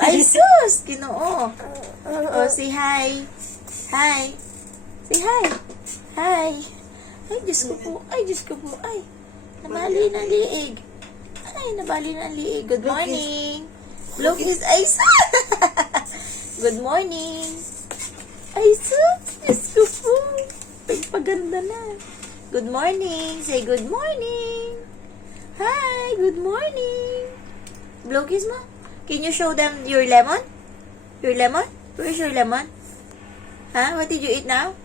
Ay, sus! Ginoo. Oh, say hi. Hi. Say hi. Hi. Ay, Diyos ko po. Ay, Diyos ko po. Ay, nabali na liig. Ay, nabali na liig. Good morning. Look is ay, sus! Good morning. Ay, sus! Diyos ko po. Pagpaganda na. Good morning. Say good morning. Hi, good morning. Blow kiss mo. Can you show them your lemon? Your lemon? Where's your lemon? Huh? What did you eat now?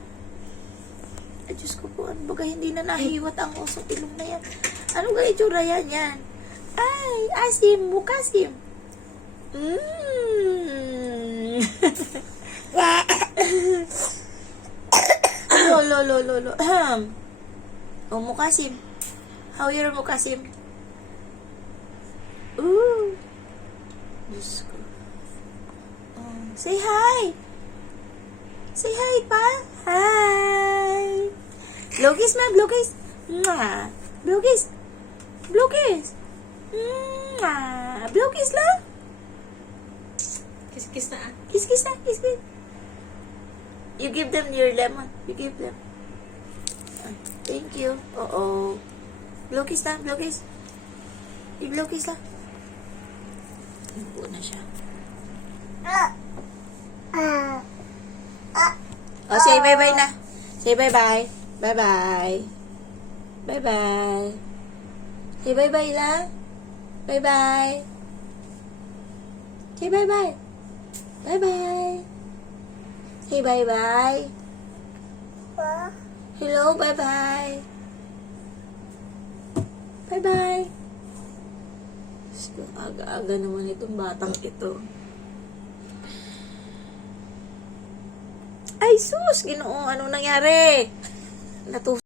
Ay, Diyos ko po. Ano baga hindi na nahiwat ang usong ilong na yan? Ano ga itsura yan? Ay, asim. Bukasim. Lo. Oh, Mukasim. How you're Mukasim? Ooh. Diyos ko. Oh, say hi. Say hi, pa. Hi. Blow kiss, ma. Blow kiss. Mwah. Blow kiss. Blow kiss. Mwah. Blow kiss lang. Kiss na ah. Kiss na. Kiss. You give them your lemon. You give them. Thank you. Uh-oh. Blow kiss na. Blow kiss. I-blow kiss na. Inupo na siya. Oh, say bye-bye na. Say bye-bye. Bye-bye. Bye-bye. Say bye-bye lang. Bye-bye. Say bye-bye. Bye-bye. Say bye-bye. Hello, bye-bye. Bye-bye. Aga-aga naman itong batang ito. Ay, sus! Ginoo, ano nangyari?